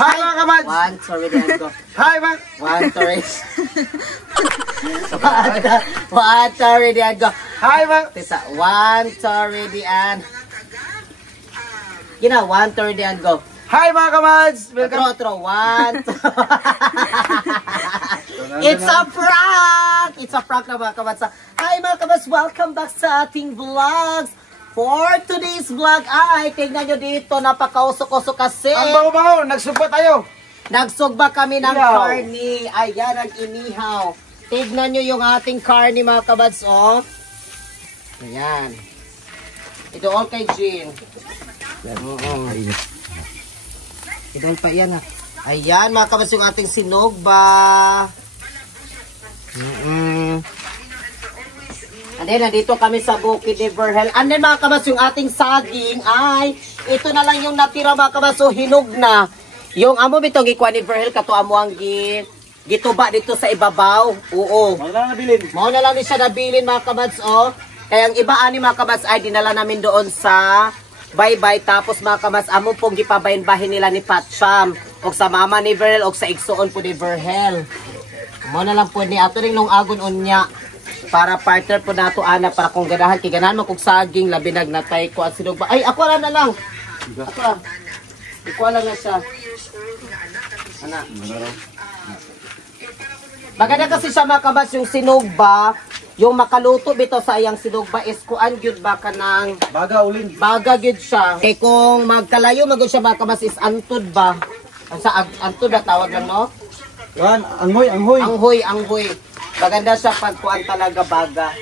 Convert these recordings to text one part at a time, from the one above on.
Hi mga kamads! One, sorry, then go. Hi mga... One, sorry. One, sorry, then go. Hi mga... Tisa, one, sorry, then. You know, one, sorry, then go. Hi mga kamads! Welcome! Throw, one, two. It's a prank! It's a prank na mga kamads. Hi mga kamads! Welcome back sa ating vlogs. For today's vlog ay, tingnan nyo dito, napakausok-usok kasi. Ang bango-bango, nagsugba tayo. Nagsugba kami ng Ihaw. karni. Ayan ang inihaw. Tignan nyo yung ating karni mga kabads, oh. Ayan. Ito all kay Jean. Oo. Ito all pa yan, ha. Ayan mga kabads, yung ating sinugba. And then, nandito kami sa Bukid ni Verhel. And then, mga kabas, yung ating saging ay, ito na lang yung natira, mga kabas, so hinog na. Yung amo bitong gikuha ni Verhel, kato amo ang gituba dito sa ibabaw. Oo. Mga lang nabilin. Mao na lang ni siya nabilin, mga kabas, oh. Kaya ang iba ani mga kabas ay dinala namin doon sa bye-bye. Tapos, mga kabas, amo pong gipabayin-bahin nila ni Patcham. O sa mama ni Verhel, o sa igsuon po ni Verhel. Mao na lang po ni ato ring nung agon unya. Para partner po nato ana para kung ganahan kay ganahan mo kung saging labi nagnatay ko at sinugba. Ay ako na lang. Ako lang. Iko lang na siya. Ana. Maganda kasi siya makabas yung sinugba, yung makaluto bito sa iyang sinugba is kuan gyud ba kanang Baga ulin. baga gyud siya. Kay kung magkalayo magud siya makabas is antod ba. Ang sa antod na tawag lang no? Yan, anghoy, anghoy. Anghoy. Maganda siya pagkuan talaga baga.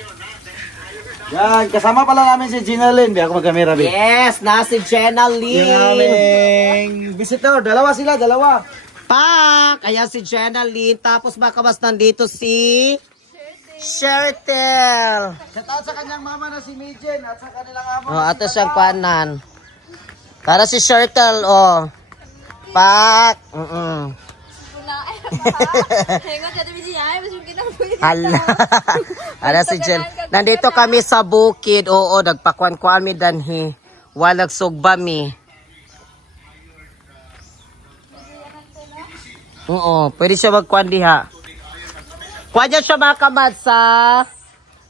Yan, kasama pala namin si Gina Lynn. Di ako magkamera, Bi. Yes, na si Jenna Lynn. Yung aming visitor. Dalawa sila, dalawa. Pak! Ayan si Jenna Lynn. Tapos makabas nandito si Shertel. Shout out sa kanyang mama na si Mijen at sa kanilang amo. Oh, ato siyang kuanan. Para si Shertel, oh. Pak! Hala. Ara si Jen. Nandito kami sa bukid. Oo, nagpakuan-kuan mi danhi. Walag sugba mi. Oo, pwede siya magkuan diha. Kuan niya siya makamad sa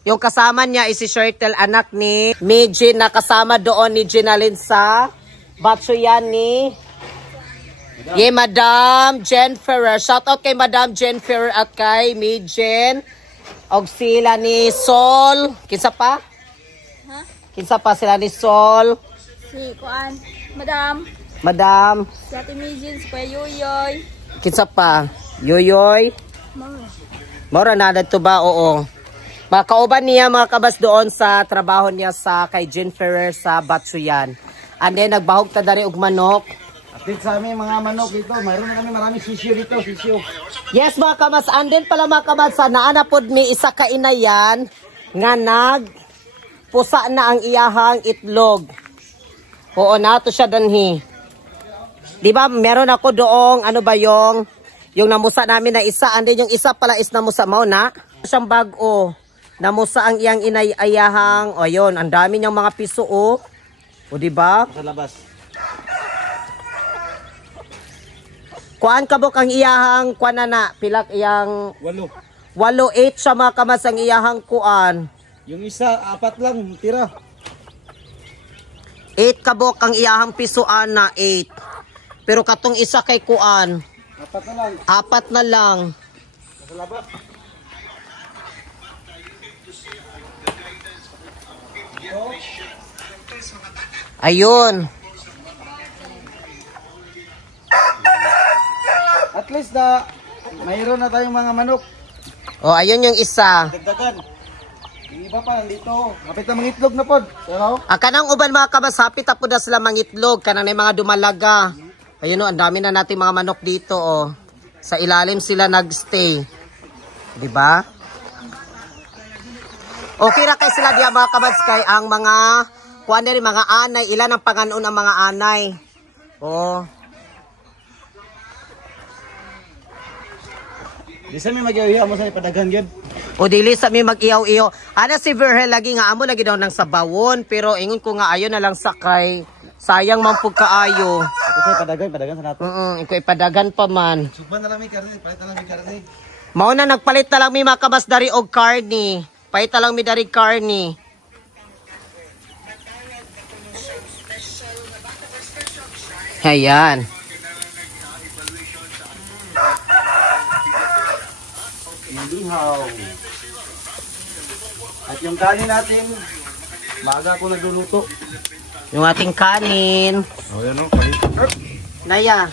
yung kasama niya is si Shertel, anak ni Mijin na kasama doon ni Ginalyn sa Batsuyan ni Madam Jen Ferrer. Shout out kay Madam Jen Ferrer at kay Mijin. Og sila ni Sol. Kinsa pa? Ha? Kinsa pa sila ni Sol? Si Kuan, Madam. Si Ate Mijin, si Kuya Yoyoy. Kinsa pa? Yoyoy. Mora na dito ba? Oo. Makauban niya mga kabas doon sa trabaho niya sa kay Jen Ferrer sa Batsuyan. And then nagbahog ta dari og manok. Update sa aming mga manok dito. Mayroon na kami maraming sisyo dito, sisyo. Yes mga kamas, andin pala mga kamas, naanapod mi isa ka inayan nga pusa na ang iyahang itlog. Oo, nato siya danhi. Di ba meron ako doong ano ba yung namusa namin na isa, andin yung isa pala is namusa mao na. Siyang bago, namusa ang iyang inayahang, o yun, ang dami niyang mga piso o di ba? Sa labas. Kuan kabok ang iyahang kuan na pilak iyang 8. 8 siya mga kamas ang iyahang kuan. Yung isa, 4 lang, tira. 8 kabok ang iyahang pisuan na 8. Pero katong isa kay kuan 4 na lang. 4 na lang. Sa labas. Ayun. At least na mayroon na tayong mga manok. O ayun yung isa. Dagdagan. Yung iba pa nandito. Kapit na mga itlog na pod. Pero Kanang uban mga kamas hapit tapos na sila mangitlog kanang may mga dumalaga. Ayun o, ang dami na nating mga manok dito o. Sa ilalim sila nagstay. Di ba? Okay ra kay sila diya mga kamas kay ang mga kuan rin mga anay, ilan ang panganon ang mga anay. Oh. di sa may mag-iyaw mo sa ipadaghan yun. O dili sa mi mag-iyaw-iyaw. Ana si Verhel lagi nga amo lagi daw nang sabawon pero ingon ko nga ayon na lang sa kay Sayang man pug kaayo. Ito sa'yo, padagan sa nato. Ikaw ipadagan pa man. Sugban na lang may karne, palit na lang may karne. Mao na nagpalit na lang mi makabas dari og karni. Paita lang mi dari karni. Ayan. Inihaw. At yung kanin natin, maaga ako nagluluto. Yung ating kanin. Oh, yan o, palit. Naya.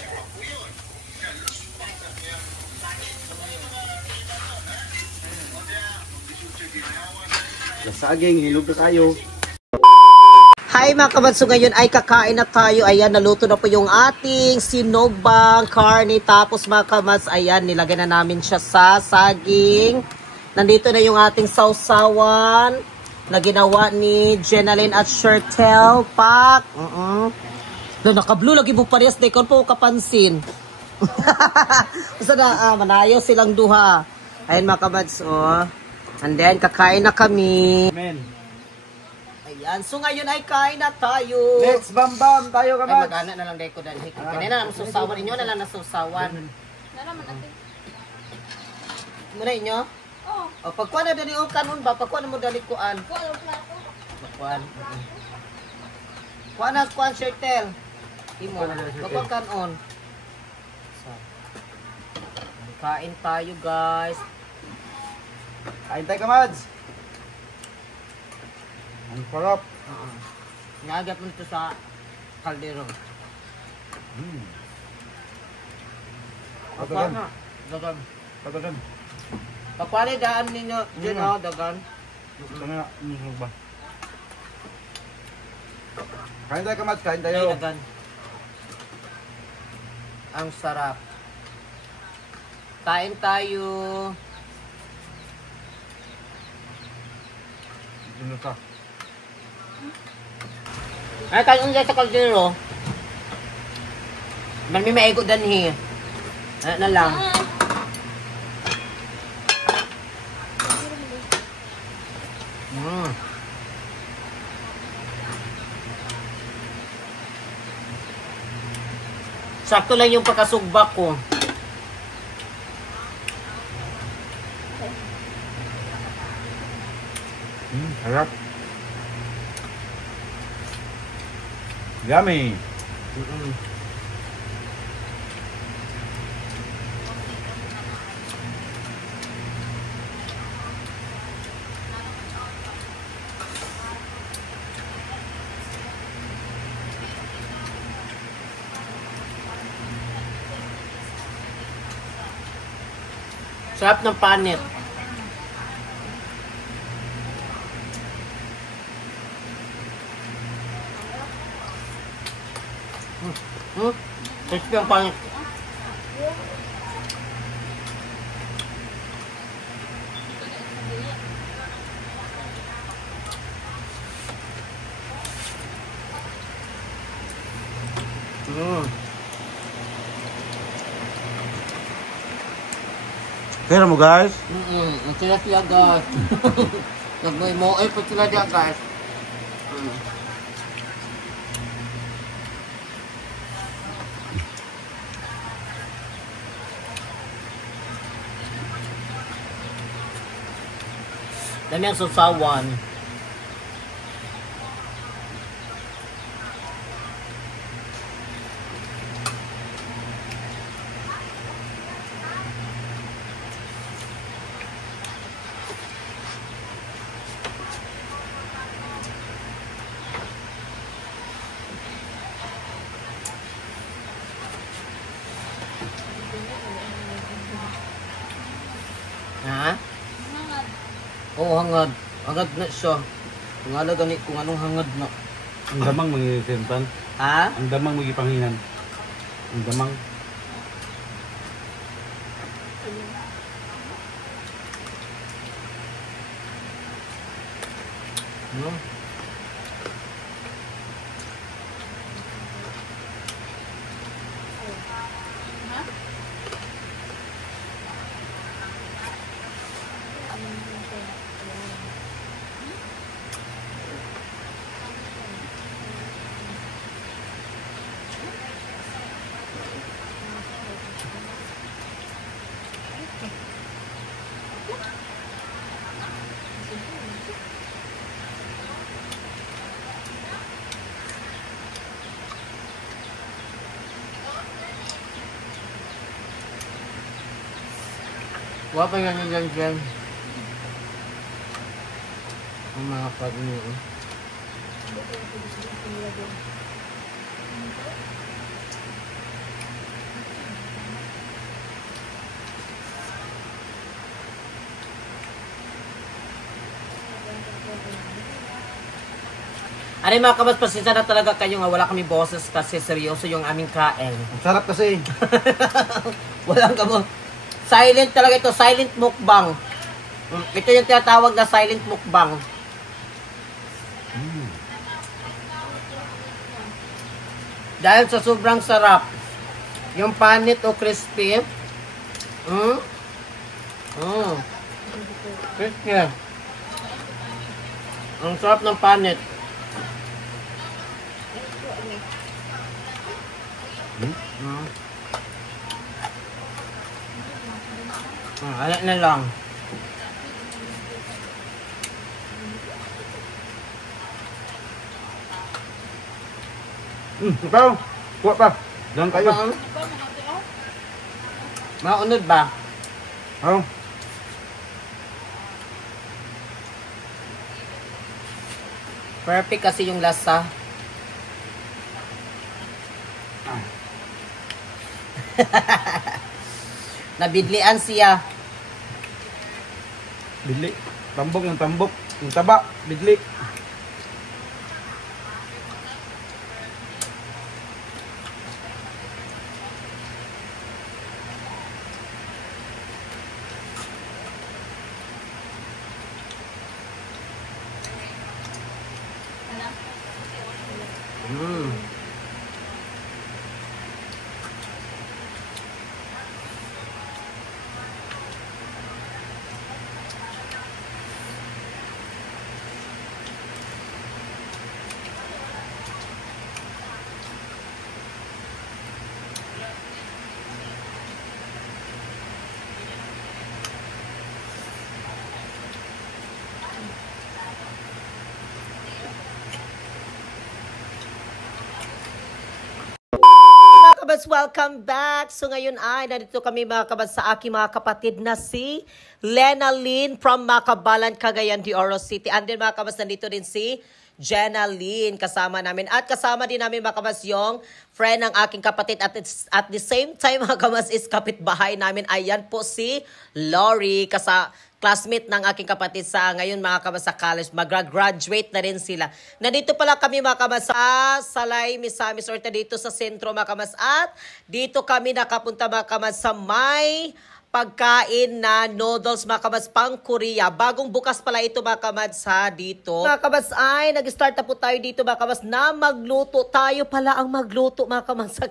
Saging, hilog na tayo. Hi mga kabanso, ngayon ay kakain na tayo. Ayan, naluto na po yung ating sinogbang karne. Tapos mga kabats, ayan, nilagay na namin siya sa saging. Nandito na yung ating sausawan na ginawa ni Jenaline at Shertel. Pak. No, naka-blue lagi mo parehas. Dekon po kapansin. Basta na, manayo silang duha. Ayan mga kabats, oh. And then, kakain na kami. Amen. Ayan, so ngayon ay kain na tayo. Let's bam-bam tayo, Ay, kabats. mag-ana na lang dahil ko dahil. Kanina na nasusawan. Inyo na lang nasusawan. Naraman natin. Muna inyo? Oo. O, pagkuha na dali o kanon ba? Pagkuha na mo dali kuan. Kuha plato. Pagkuhan. Kuha na, kuhan, Shertel. Imo, pagkuhan kanon. So, kain tayo, guys. Kain tayo, kamads. Ang sarap. Nagap mo ito sa kaldero. Pagkuhan na. Dagan. Pagkagan. Pagkuhan na daan ninyo. Diyan o, dagan. Kami na, ba? Kain tayo, kamads. Kain Ay, tayo. dagan. Ang sarap. Kain tayo. Dino ka. Ay, kain ulit sa kaldero. May maigo danhi. Ano na lang. Sakto lang yung pagkasugbak ko. Harap. Yummy. Sarap ng panit. Crispy ang panit. Kaya mo guys. Ang sila sila guys. Nagmo-oil po sila diya guys. Dami ang susawan. Ha? Oo, hangad. Hangad na siya. Kung ala gani kung anong hangad na. Ang damang magisimpan. Ha? Ang damang magipanginan. Ang damang. Wala pa yan dyan. Ang mga pag-ino. Ano mga kabats, pasensya na talaga kayo nga wala kami boses kasi seryoso yung aming kain. Ang sarap kasi. Walang kamo. Silent talaga ito, silent mukbang. Ito yung tinatawag na silent mukbang. Dahil sa sobrang sarap. Yung panit o crispy. Crispy. Ang sarap ng panit. Alat na lang. Ikaw, kuha pa. Doon kayo. Maunod ba? Oh. Perfect kasi yung lasa. Nabidlian siya. Bidli. Tambok yung tambok. Yung taba. Bidli. Kabats, welcome back. So ngayon ay nandito kami mga kabats sa aking mga kapatid na si Lena Lynn from Macabalan, Cagayan de Oro City. And then mga kabats, nandito din si Jenna Lynn kasama namin. At kasama din namin mga kabats yung friend ng aking kapatid at the same time mga kabats is kapitbahay namin. Ayan po si Lori, classmate ng aking kapatid sa ngayon mga kabats sa college. Mag-graduate na rin sila. Nandito pala kami mga kabats sa Salay, Misamis or dito sa sentro mga kabats. At dito kami nakapunta mga kabats sa may pagkain na noodles mga kabats pang Korea. Bagong bukas pala ito mga kabats ha dito. Mga kabats ay nag-start na po tayo dito mga kabats na magluto. Tayo pala ang magluto mga kabats sa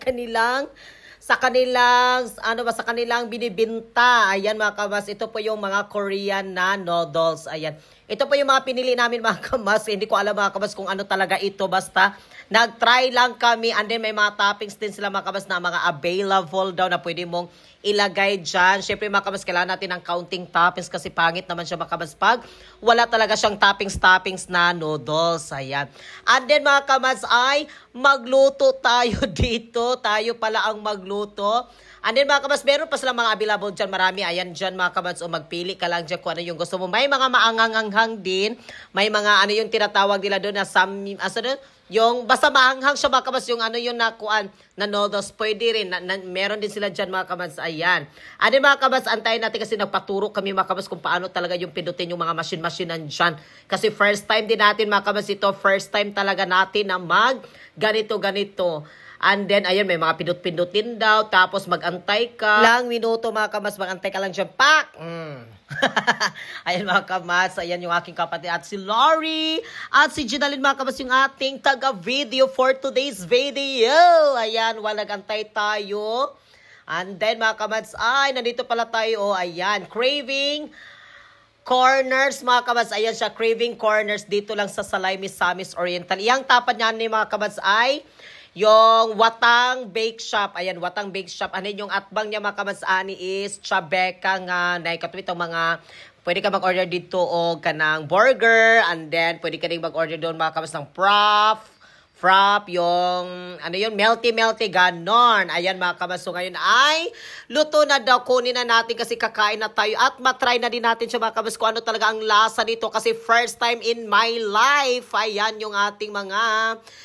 kanilang binibinta. Ayan mga kabats, ito po yung mga Korean na noodles. Ayan. Ito po yung mga pinili namin mga kabats. Hindi ko alam mga kabats kung ano talaga ito. Basta nag-try lang kami. And then may mga toppings din sila mga kabats na mga available daw na pwede mong ilagay dyan. Siyempre mga kabats, kailangan natin ng counting toppings kasi pangit naman siya mga kabats pag wala talaga siyang toppings na noodles. Ayan. And then mga kabats ay magluto tayo dito. Tayo pala ang magluto. And then mga kabats, meron pa silang mga available dyan. Marami. Ayan dyan mga kabats. O magpili ka lang dyan kung ano yung gusto mo. May mga maanganghang din. May mga ano yung tinatawag nila doon na yung basta maanghang siya mga kabats. Yung ano yung nakuan na noodles. Pwede rin. Meron din sila dyan mga kabats. Ayan. And then mga kabats, antayin natin kasi nagpaturo kami mga kabats kung paano talaga yung pindutin yung mga machine nandyan. Kasi first time din natin mga kabats ito. First time talaga natin na mag ganito. And then, ayan, may mga pindut-pindutin daw. Tapos, mag-antay ka. Lang minuto, mga kamas. Mag-antay ka lang dyan. Pak! Ayan, mga kamas. Ayan yung aking kapatid. At si Lori. At si Ginalyn, mga kamas, yung ating taga-video for today's video. Ayan, nag-antay tayo. And then, mga kamas, ay, nandito pala tayo. Ayan, Craving Corners, mga kabats. Ayan siya, Craving Corners. Dito lang sa Salay, Misamis Oriental. Iyang tapat niya ni mga kabats ay yung Watang Bake Shop. Ayan, Watang Bake Shop. Ano yung atbang niya mga kamads ani is Chabeka nga. Naikatwit ang mga pwede ka mag-order dito o kanang burger, and then pwede ka rin mag-order doon mga kamads ng frap, yung, ano yun, melty, ganon. Ayan mga kamads, so ngayon ay, luto na daw, kunin na natin kasi kakain na tayo at matry na din natin siya mga kamads kung ano talaga ang lasa nito kasi first time in my life. Ayan yung ating mga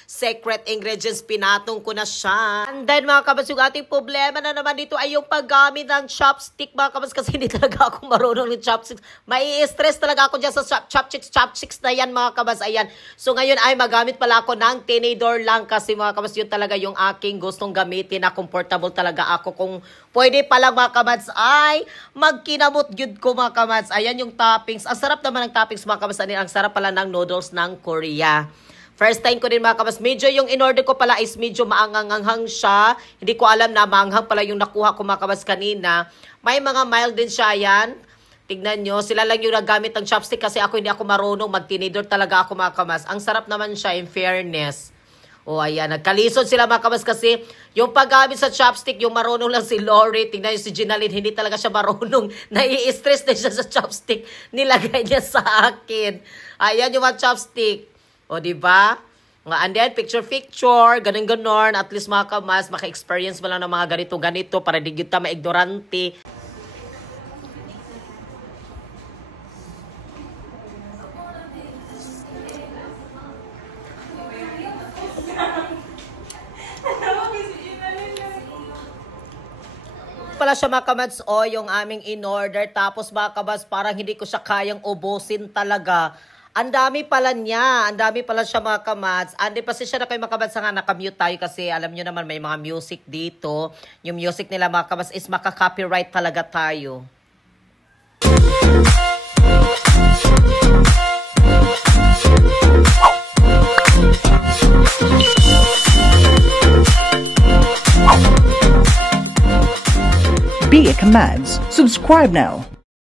secret ingredients, pinatong ko na siya. And then mga kamads, yung ating problema na naman dito ay yung paggamit ng chopstick mga kamads kasi hindi talaga ako marunong ng chopsticks. Mai-stress talaga ako dyan sa chopsticks na yan mga kamads. Ayan, so ngayon ay magamit pala ako ng tinidor lang kasi mga kamads yun talaga yung aking gustong gamitin na comfortable talaga ako. Kung pwede pala mga kamads ay magkinamot gyud ko mga kamads. Ayan yung toppings. Ang sarap naman ng toppings mga kamads. Ang sarap pala ng noodles ng Korea. First time ko din mga kamads. Medyo yung in-order ko pala is medyo maanganghang siya. Hindi ko alam na maanghang pala yung nakuha ko mga kamads kanina. May mga mild din siya yan. Tignan nyo, sila lang yung nagamit ng chopstick kasi hindi ako marunong magtinidor talaga ako mga kamads. Ang sarap naman siya in fairness. O ayan, nagkalisod sila mga kamads kasi yung paggamit sa chopstick, yung marunong lang si Lori. Tignan nyo si Ginaline, hindi talaga siya marunong. Nai-stress na siya sa chopstick. Nilagay niya sa akin. Ayan yung mga chopstick. O diba? And then, picture, ganun-ganon. At least mga kamads, maka-experience mo lang ng mga ganito-ganito para di kita ma-ignorante. Pala siya mga kamads o yung aming in-order tapos mga kamads parang hindi ko siya kayang ubusin talaga. Ang dami pala niya, ang dami pala siya mga kamads. Andi pa siya na kayo mga kamads nga nakamute tayo kasi alam nyo naman may mga music dito. Yung music nila mga kamads is maka-copyright talaga tayo. Be a Kamads. Subscribe now.